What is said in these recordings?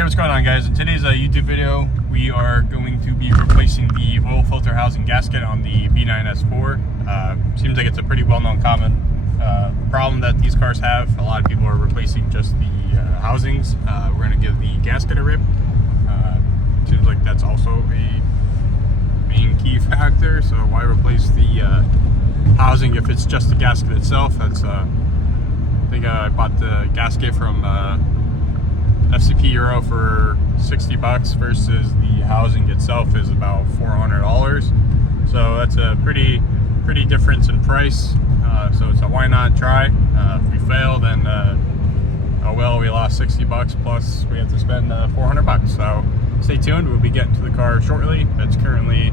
Hey, what's going on, guys? In today's YouTube video, we are going to be replacing the oil filter housing gasket on the B9S4. Seems like it's a pretty well-known common problem that these cars have. A lot of people are replacing just the housings. We're going to give the gasket a rip. Seems like that's also a main key factor, so why replace the housing if it's just the gasket itself? That's I think I bought the gasket from FCP Euro for 60 bucks versus the housing itself is about $400. So that's a pretty difference in price. So it's a why not try. If we fail, then oh well, we lost 60 bucks plus we have to spend 400 bucks. So stay tuned. We'll be getting to the car shortly. It's currently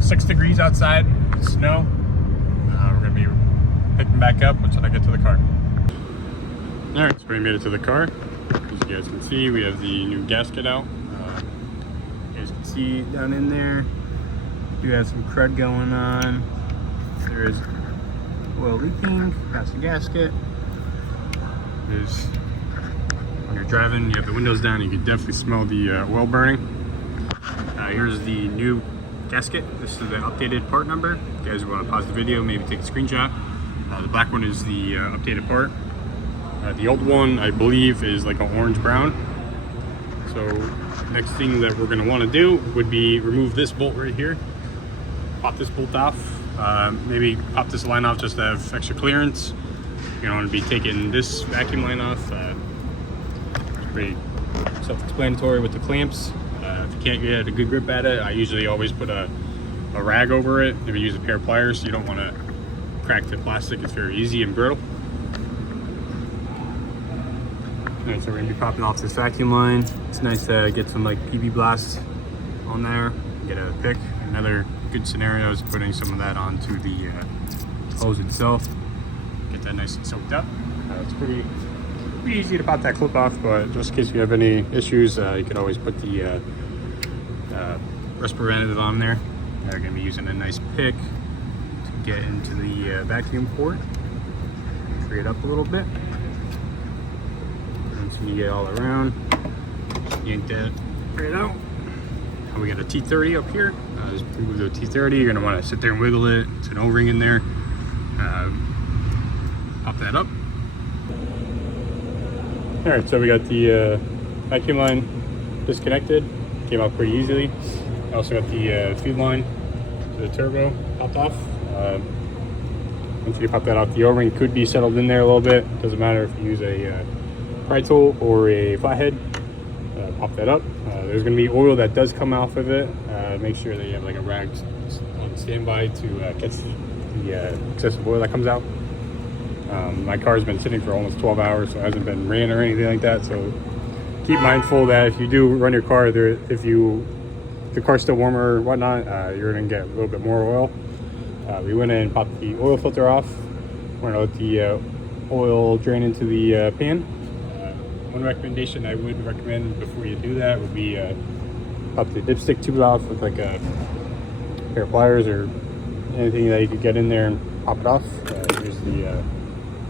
6 degrees outside, snow. We're gonna be picking back up once I get to the car. All right, so we made it to the car. As you guys can see, we have the new gasket out. You guys can see down in there, we do have some crud going on. There is oil leaking past the gasket. There's, when you're driving, you have the windows down, you can definitely smell the oil burning. Here's the new gasket. This is the updated part number. If you guys want to pause the video, maybe take a screenshot. The black one is the updated part. The old one, I believe, is like an orange brown. So next thing that we're going to want to do would be remove this bolt right here. Pop this bolt off. Maybe pop this line off just to have extra clearance. You don't want to be taking this vacuum line off. It's pretty self-explanatory with the clamps. If you can't get a good grip at it, I usually always put a rag over it. Maybe use a pair of pliers. You don't want to crack the plastic. It's very easy and brittle. Alright, so we're going to be popping off this vacuum line. It's nice to get some like PB blasts on there, get a pick. Another good scenario is putting some of that onto the hose itself. Get that nice and soaked up. It's pretty easy to pop that clip off, but just in case you have any issues, you can always put the rust preventative on there. We're going to be using a nice pick to get into the vacuum port. Free it up a little bit. So you get all around, yank that right out. And we got a T30 up here. Just remove the T30. You're gonna want to sit there and wiggle it. It's an O-ring in there. Pop that up. All right, so we got the vacuum line disconnected. Came out pretty easily. Also got the feed line to the turbo popped off. Once you pop that off, the O-ring could be settled in there a little bit. Doesn't matter if you use a pry tool or a flathead. Pop that up. There's going to be oil that does come off of it. Make sure that you have like a rag on standby to catch the excessive oil that comes out. My car's been sitting for almost 12 hours, so it hasn't been ran or anything like that. So keep mindful that if you do run your car, if the car's still warmer or whatnot, you're going to get a little bit more oil. We went in and popped the oil filter off. We're going to let the oil drain into the pan. One recommendation I would recommend before you do that would be pop the dipstick tube off with like a pair of pliers or anything that you could get in there and pop it off. Here's the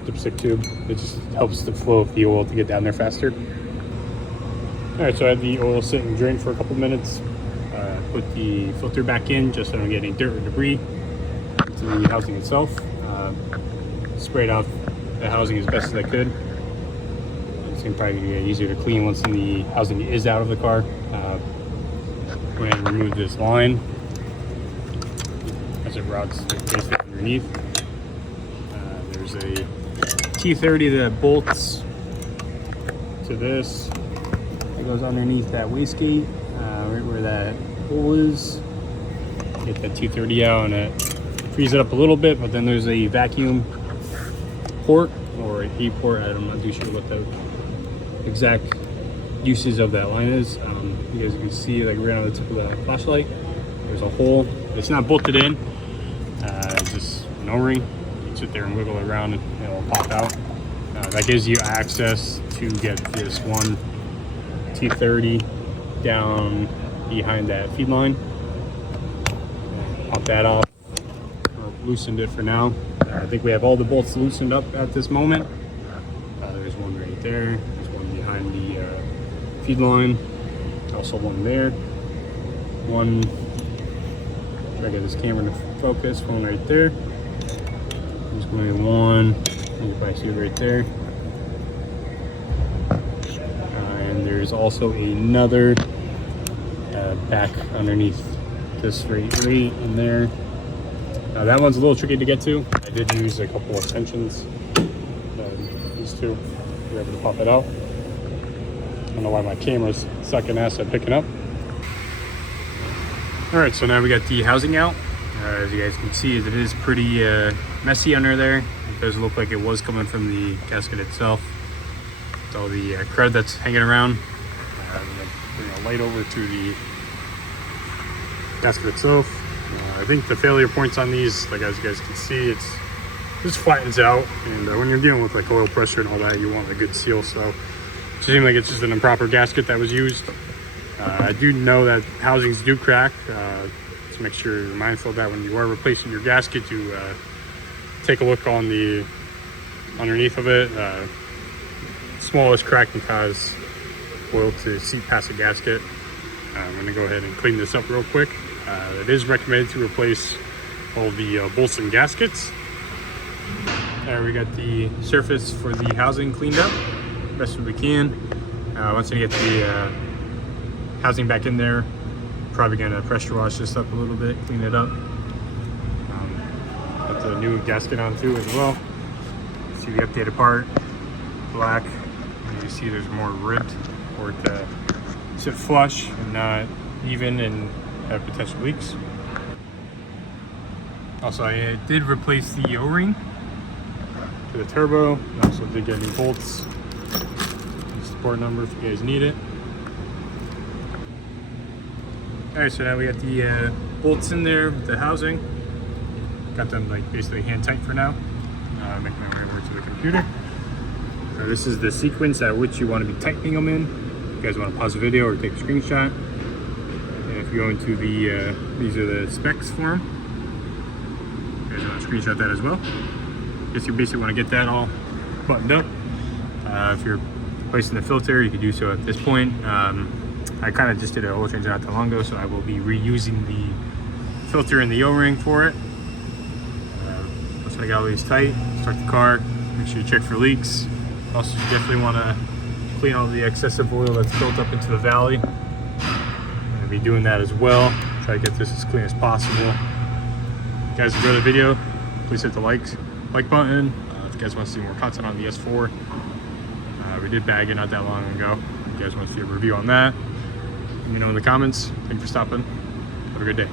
dipstick tube. It just helps the flow of the oil to get down there faster. Alright, so I had the oil sit and drain for a couple minutes. Put the filter back in just so I don't get any dirt or debris into the housing itself. Sprayed out the housing as best as I could. It's going to probably get easier to clean once the housing is out of the car. Go ahead and remove this line as it routes basically underneath. There's a T30 that bolts to this. It goes underneath that wastegate, right where that hole is. Get that T30 out and it frees it up a little bit, but then there's a vacuum port or a heat port. I'm not too sure what the exact uses of that line is. You guys can see like right on the tip of the flashlight, there's a hole. It's not bolted in. It's just an O-ring. You can sit there and wiggle it around and it'll pop out. That gives you access to get this one T30 down behind that feed line. Pop that off. Loosened it for now. I think we have all the bolts loosened up at this moment. There's one right there. There's one behind the feed line. Also one there. One, try to get this camera to focus, one right there. There's going to be one, you can probably see it right there. And there's also another back underneath this right in there. That one's a little tricky to get to. I did use a couple extensions. These two, we were able to pop it out. I don't know why my camera's sucking ass at picking up. All right, so now we got the housing out. As you guys can see, it is pretty messy under there. It does look like it was coming from the gasket itself. With all the crud that's hanging around. I'm gonna bring a light over to the gasket itself. I think the failure points on these, like as you guys can see, it just flattens out. And when you're dealing with like oil pressure and all that, you want a good seal. So it seems like it's just an improper gasket that was used. I do know that housings do crack. So make sure you're mindful of that when you are replacing your gasket. To take a look on the underneath of it. Smallest crack can cause oil to seep past the gasket. I'm going to go ahead and clean this up real quick. It is recommended to replace all the bolts and gaskets. There, we got the surface for the housing cleaned up best we can. Once we get the housing back in there, probably going to pressure wash this up a little bit, clean it up. Put the new gasket on too as well. See the updated part, black. And you see there's more ribbed for it to sit flush and not even and have potential leaks. Also, I did replace the O-ring to the turbo. I also did get new bolts. Support number if you guys need it. Alright, so now we got the bolts in there with the housing. Got them like basically hand tight for now. Make my way over to the computer. So this is the sequence at which you want to be tightening them in. If you guys want to pause the video or take a screenshot. And if you go into the, these are the specs for them. You guys want to screenshot that as well. Guess you basically want to get that all buttoned up. If you're replacing the filter, you can do so at this point. I kind of just did an oil change not too long ago, so I will be reusing the filter and the O-ring for it. Once I got all these tight, start the car, make sure you check for leaks. Also, you definitely want to clean all the excessive oil that's built up into the valley. I'm going to be doing that as well. Try to get this as clean as possible. If you guys enjoyed the video, please hit the like button. If you guys want to see more content on the S4, we did bag it not that long ago. If you guys want to see a review on that, let me know in the comments. Thanks for stopping. Have a good day.